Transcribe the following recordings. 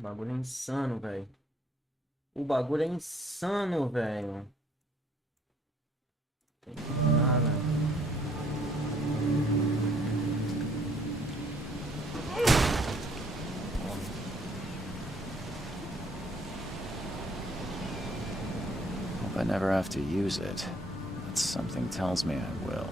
O bagulho é insano, velho. O bagulho é insano, velho. Tem nada. Hope I never have to use it. But something tells me I will.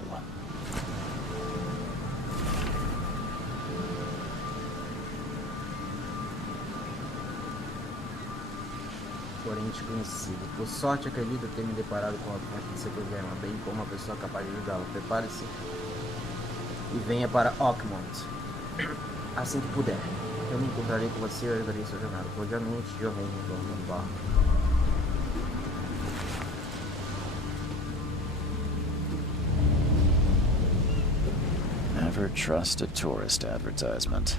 Porém desconhecido. Por sorte, acredito ter me deparado com a fonte desse problema, bem como uma pessoa capaz de ajudá-lo. Prepare-se e venha para Oakmont assim que puder. Eu me encontrarei com você e ajudarei sua jornada. Cordialmente, Johanny Bar. Never trust a tourist advertisement.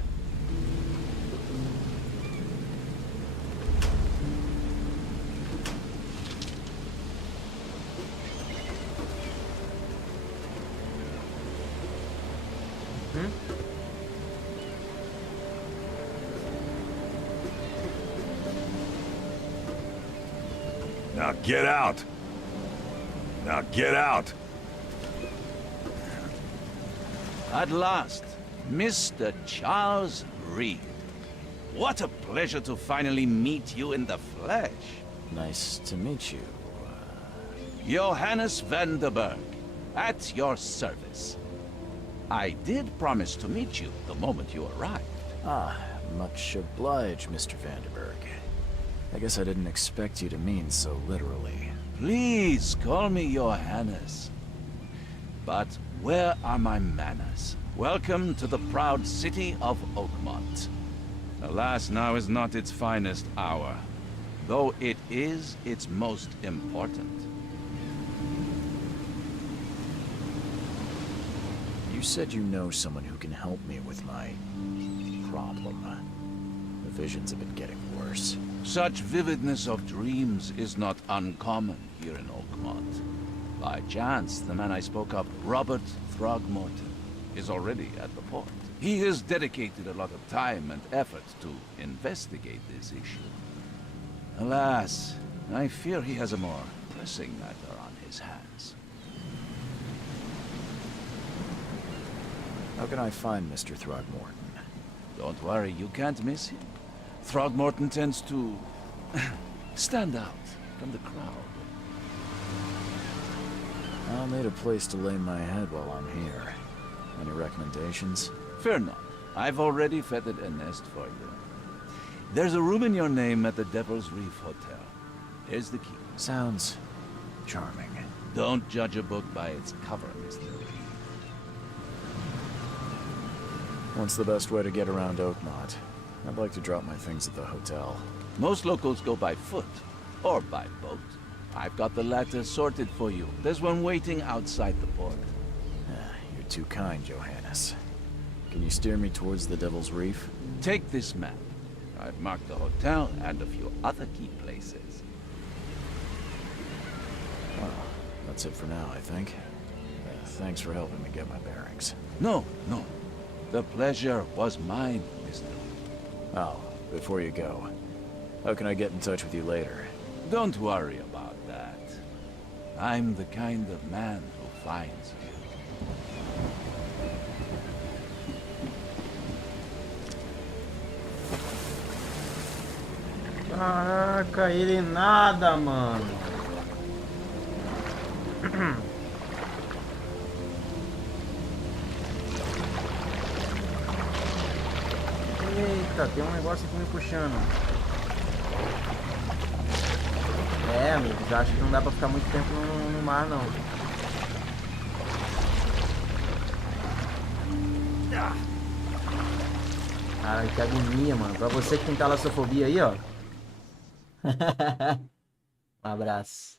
Now get out! Now get out! At last, Mr. Charles Reed. What a pleasure to finally meet you in the flesh. Nice to meet you. Johannes van der Berg, at your service. I did promise to meet you the moment you arrived. Ah, much obliged, Mr. Vanderberg. I guess I didn't expect you to mean so literally. Please call me Johannes. But where are my manners? Welcome to the proud city of Oakmont. Alas, now is not its finest hour, though it is its most important. You said you know someone who can help me with my problem. The visions have been getting worse. Such vividness of dreams is not uncommon here in Oakmont. By chance, the man I spoke of, Robert Throgmorton, is already at the port. He has dedicated a lot of time and effort to investigate this issue. Alas, I fear he has a more pressing matter on his hands. How can I find Mr. Throgmorton? Don't worry, you can't miss him. Throgmorton tends to stand out from the crowd. I'll need a place to lay my head while I'm here. Any recommendations? Fear not. I've already feathered a nest for you. There's a room in your name at the Devil's Reef Hotel. Here's the key. Sounds charming. Don't judge a book by its cover, Mr. Reed. What's the best way to get around Oakmont? I'd like to drop my things at the hotel. Most locals go by foot, or by boat. I've got the latter sorted for you. There's one waiting outside the port. You're too kind, Johannes. Can you steer me towards the Devil's Reef? Take this map. I've marked the hotel and a few other key places. Well, that's it for now, I think. Thanks for helping me get my bearings. No. The pleasure was mine, Mr. Reed. Oh, before you go, how can I get in touch with you later? Don't worry about that. I'm the kind of man who finds you. Caraca, ele nada, mano. Eita, tem um negócio aqui me puxando. É, amigo, já acho que não dá pra ficar muito tempo no mar, não. Cara, que agonia, mano. Pra você que tem talassofobia aí, ó. Um abraço.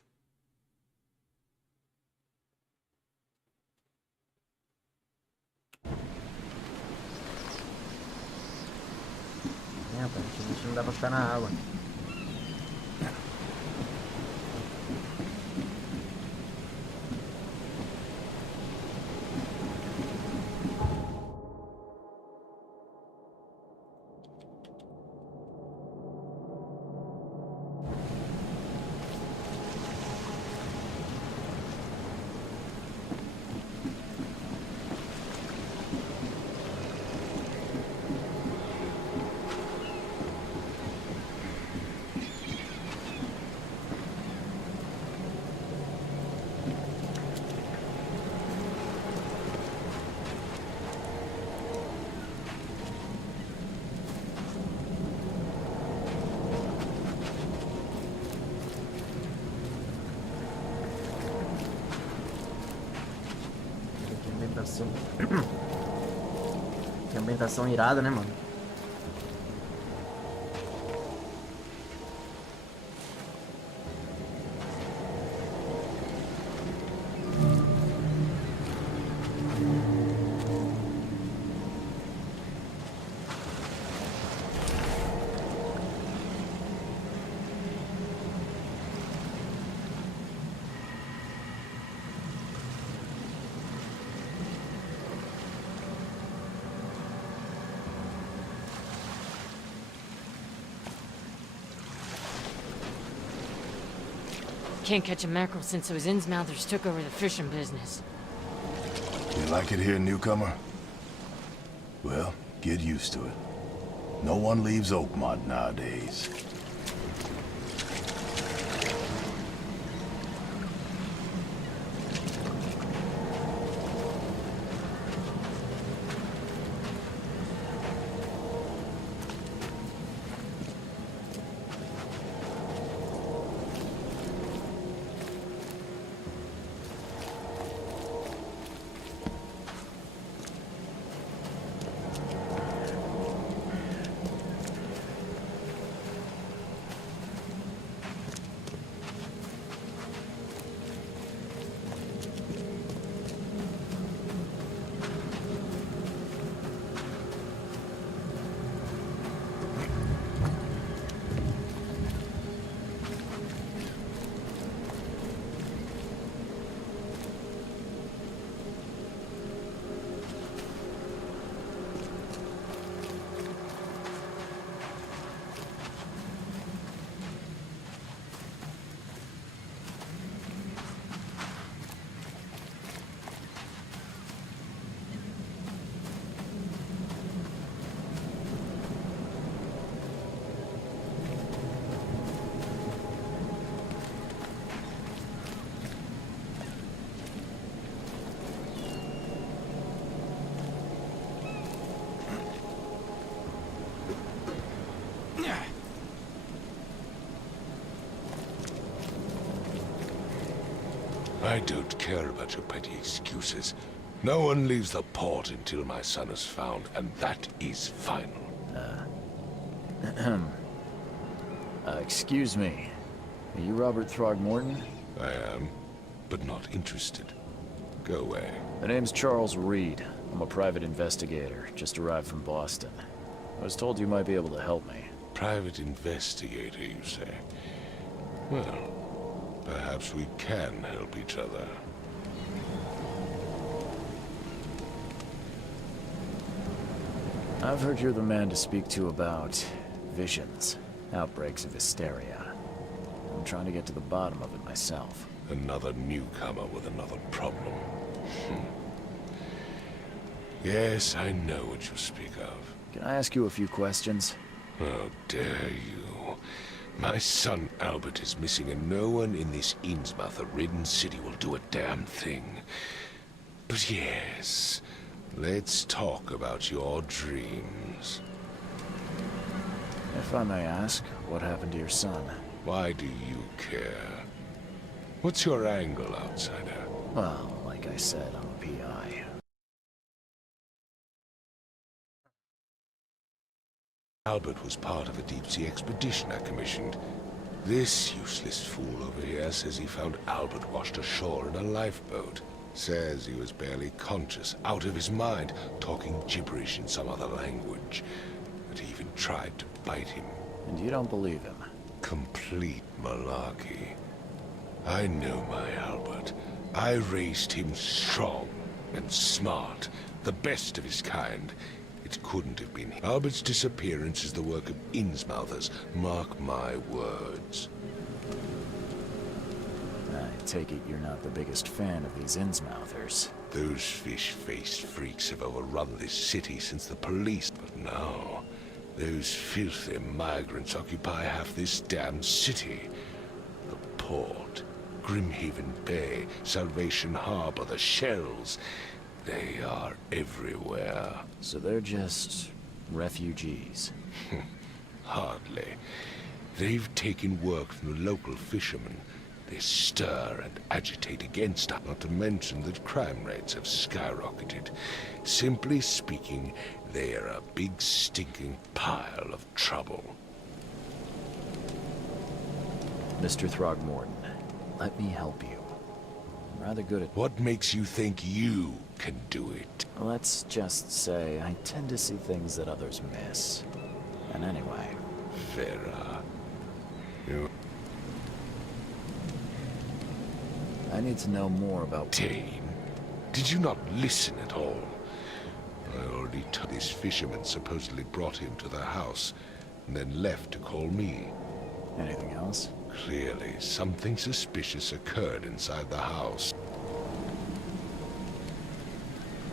É, aparentemente não dá pra ficar na água. isso. Que ambientação irada, né, mano? Can't catch a mackerel since those Innsmouthers took over the fishing business. You like it here, newcomer? Well, get used to it. No one leaves Oakmont nowadays. I don't care about your petty excuses. No one leaves the port until my son is found, and that is final. Excuse me. Are you Robert Throgmorton? I am, but not interested. Go away. The name's Charles Reed. I'm a private investigator, just arrived from Boston. I was told you might be able to help me. Private investigator, you say? Well, perhaps we can help each other. I've heard you're the man to speak to about visions, outbreaks of hysteria. I'm trying to get to the bottom of it myself. Another newcomer with another problem. Yes, I know what you speak of. Can I ask you a few questions? How dare you? My son Albert is missing, and no one in this Innsmouth-ridden city will do a damn thing. But yes, let's talk about your dreams. If I may ask, what happened to your son? Why do you care? What's your angle, outsider? Well, like I said, I'm a PI. Albert was part of a deep-sea expedition I commissioned. This useless fool over here says he found Albert washed ashore in a lifeboat. Says he was barely conscious, out of his mind, talking gibberish in some other language. That he even tried to bite him. And you don't believe him? Complete malarkey. I know my Albert. I raised him strong and smart, the best of his kind. It couldn't have been. Albert's disappearance is the work of Innsmouthers, mark my words. I take it you're not the biggest fan of these Innsmouthers. Those fish-faced freaks have overrun this city since the police, but now, those filthy migrants occupy half this damn city. The port, Grimhaven Bay, Salvation Harbor, the shells, they are everywhere. So they're just refugees? Hardly. They've taken work from the local fishermen. They stir and agitate against us, not to mention that crime rates have skyrocketed. Simply speaking, they are a big stinking pile of trouble. Mr. Throgmorton, let me help you. I'm rather good at... What makes you think you can do it? Let's just say I tend to see things that others miss. And anyway... Vera, you... I need to know more about... Dane, did you not listen at all? I already told this fisherman supposedly brought him to the house, and then left to call me. Anything else? Clearly, something suspicious occurred inside the house.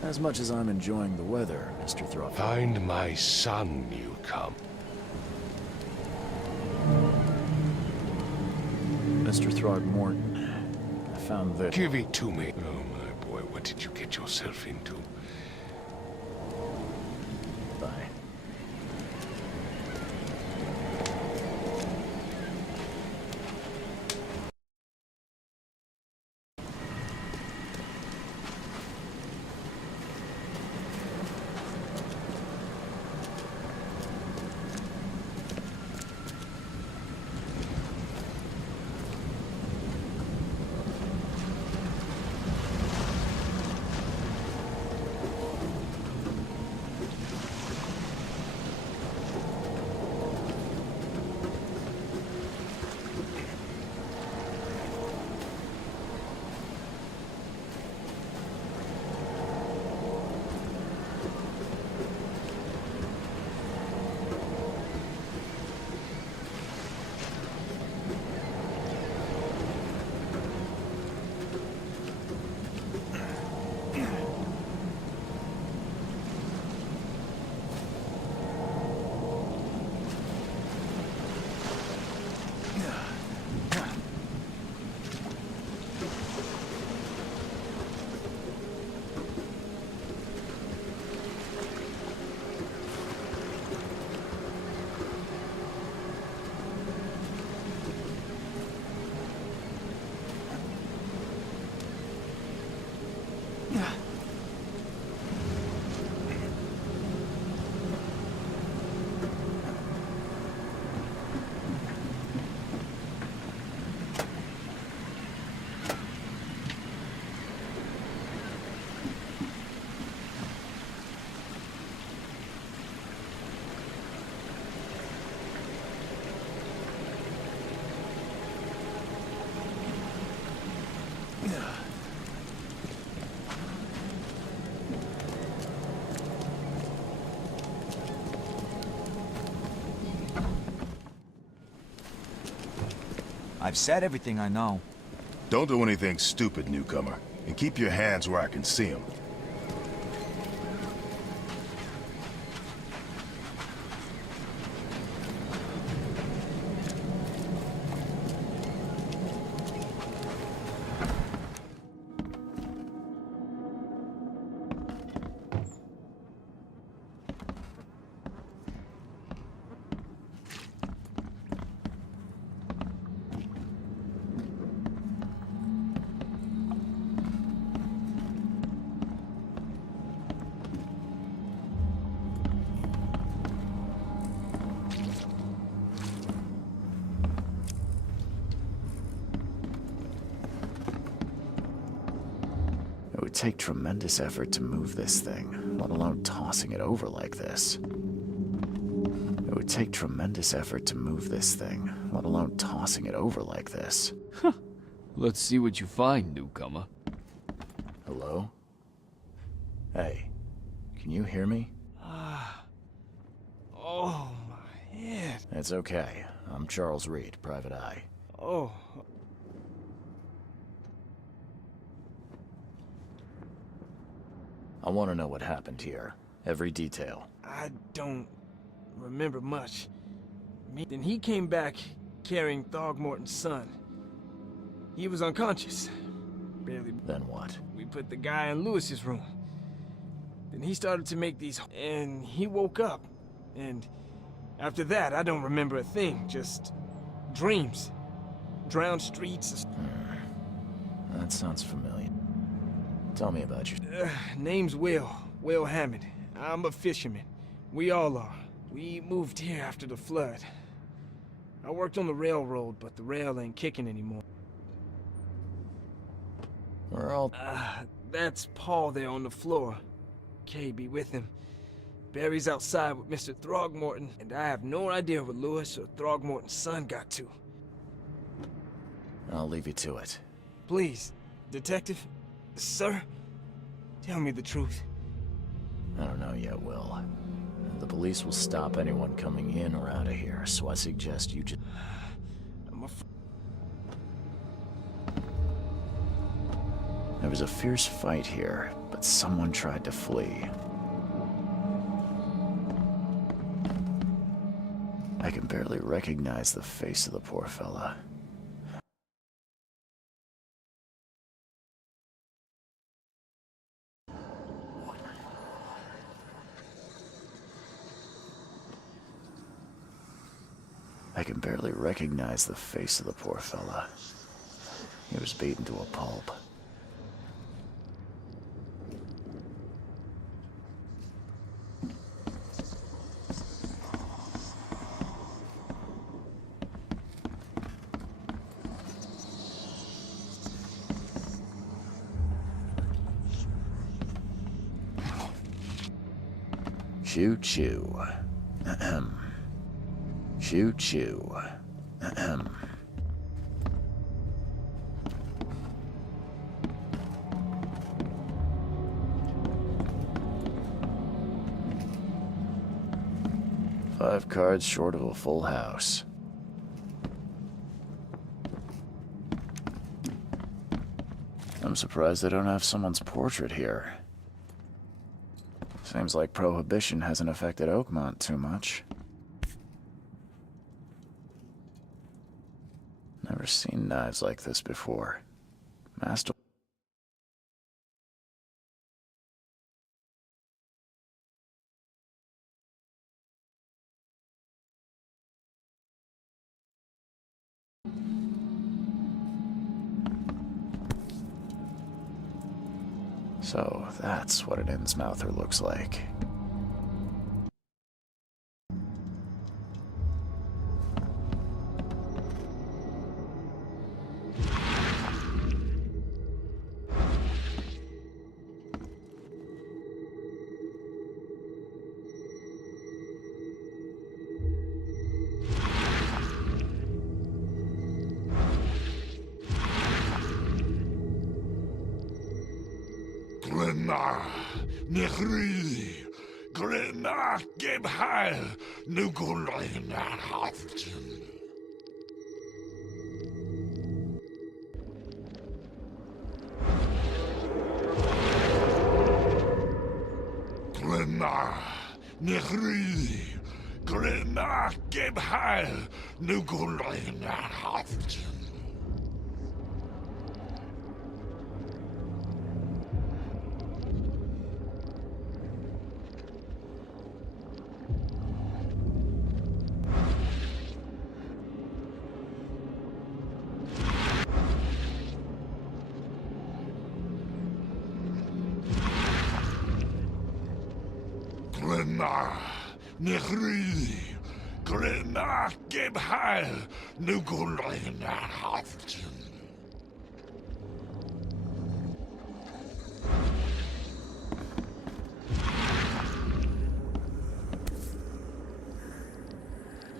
As much as I'm enjoying the weather, Mr. Throgmorton... Find my son, newcomer. Mr. Throgmorton, I found that... Give it to me. Oh, my boy, what did you get yourself into? Bye. I've said everything I know. Don't do anything stupid, newcomer. And keep your hands where I can see them. It would take tremendous effort to move this thing, let alone tossing it over like this. It would take tremendous effort to move this thing, let alone tossing it over like this. Let's see what you find, newcomer. Hello? Hey, can you hear me? Oh, my head. It's okay. I'm Charles Reed, Private Eye. Oh. I want to know what happened here. Every detail. I don't remember much. Then he came back carrying Throgmorton's son. He was unconscious. Barely. Then what? We put the guy in Lewis's room. Then he started to make these, and he woke up. And after that, I don't remember a thing, just dreams. drowned streets. That sounds familiar. Tell me about your... Name's Will Hammond. I'm a fisherman. We all are. We moved here after the flood. I worked on the railroad, but the rail ain't kicking anymore. We're all... That's Paul there on the floor. Kay be with him. Barry's outside with Mr. Throgmorton, and I have no idea what Lewis or Throgmorton's son got to. I'll leave you to it. Please, Detective, sir, tell me the truth. I don't know yet, Will. The police will stop anyone coming in or out of here, so I suggest you just... There was a fierce fight here, but someone tried to flee. I can barely recognize the face of the poor fella. I can barely recognize the face of the poor fella. He was beaten to a pulp. Choo-choo. Ahem. Choo-choo. Ahem. Five cards short of a full house. I'm surprised they don't have someone's portrait here. Seems like Prohibition hasn't affected Oakmont too much. Never seen knives like this before. Master... So, that's what an Innsmouther looks like.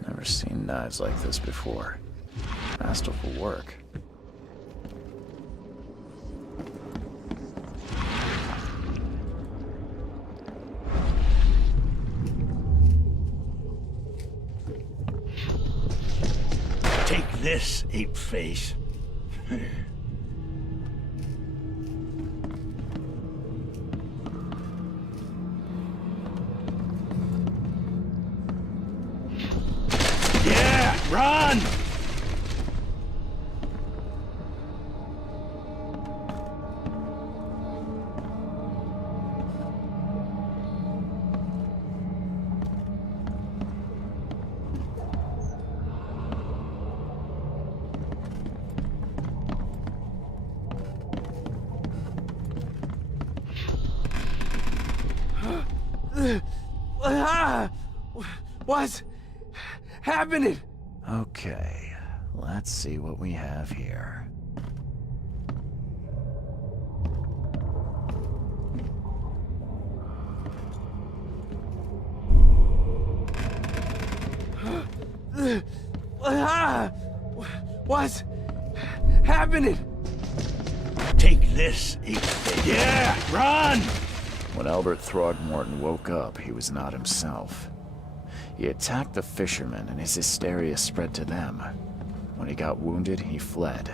Never seen knives like this before. Masterful work. Take this, ape face. Yeah, run! What's happening? Okay, let's see what we have here. What's happening? Take this, ape-face. Yeah, run! When Albert Throgmorton woke up, he was not himself. He attacked the fishermen, and his hysteria spread to them. When he got wounded, he fled.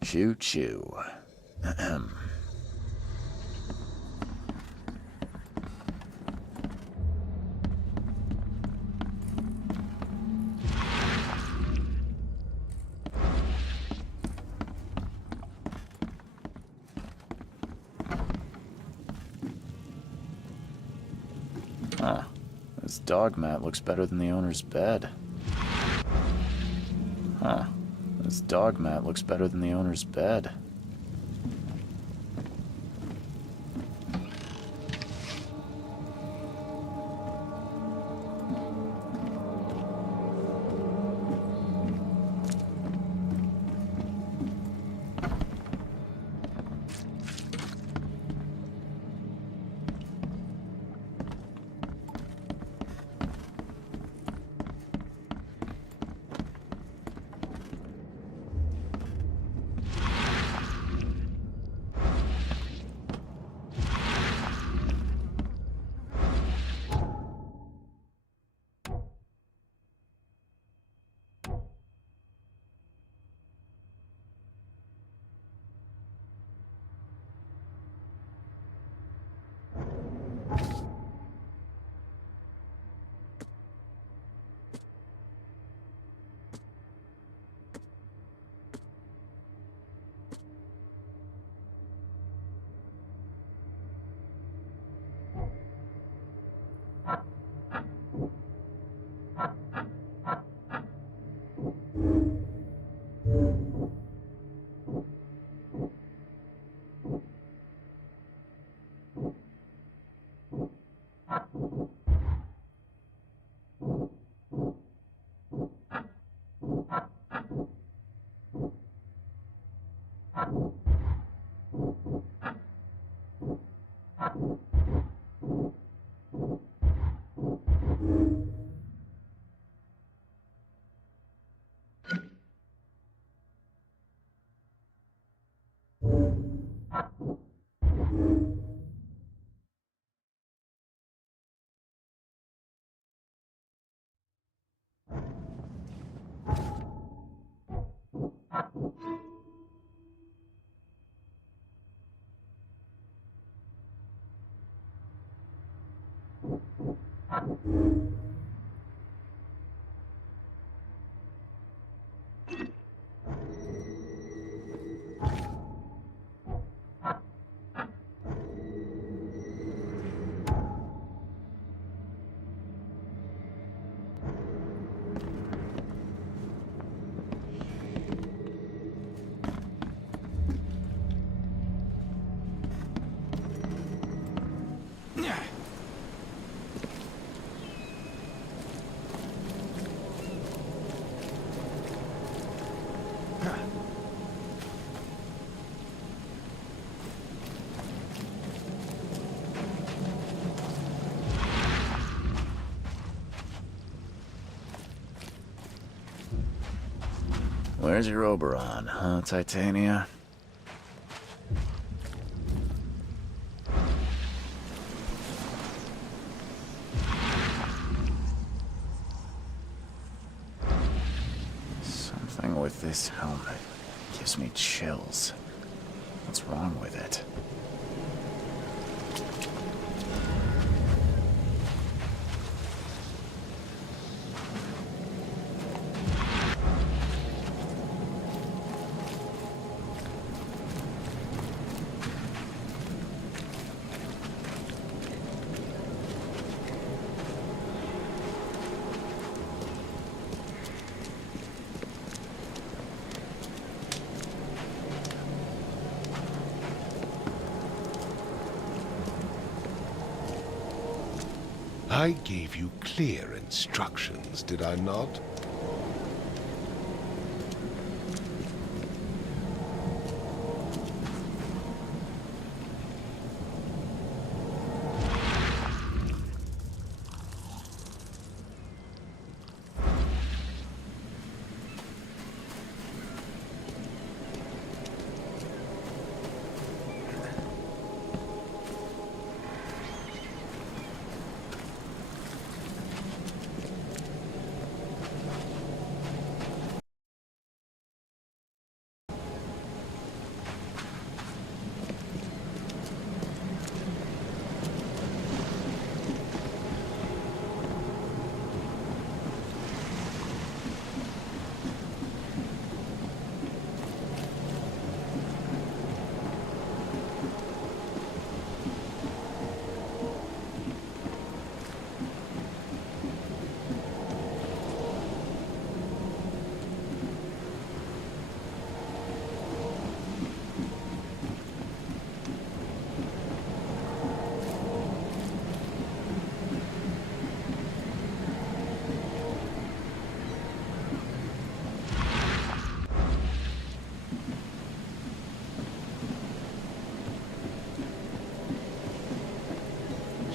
Choo-choo. Ahem. Huh. This dog mat looks better than the owner's bed. Huh. This dog mat looks better than the owner's bed. Where's your Oberon, huh, Titania? Something with this helmet gives me chills. What's wrong with it? I gave you clear instructions, did I not?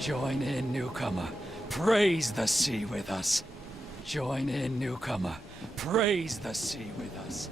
Join in, newcomer. Praise the sea with us. Join in, newcomer. Praise the sea with us.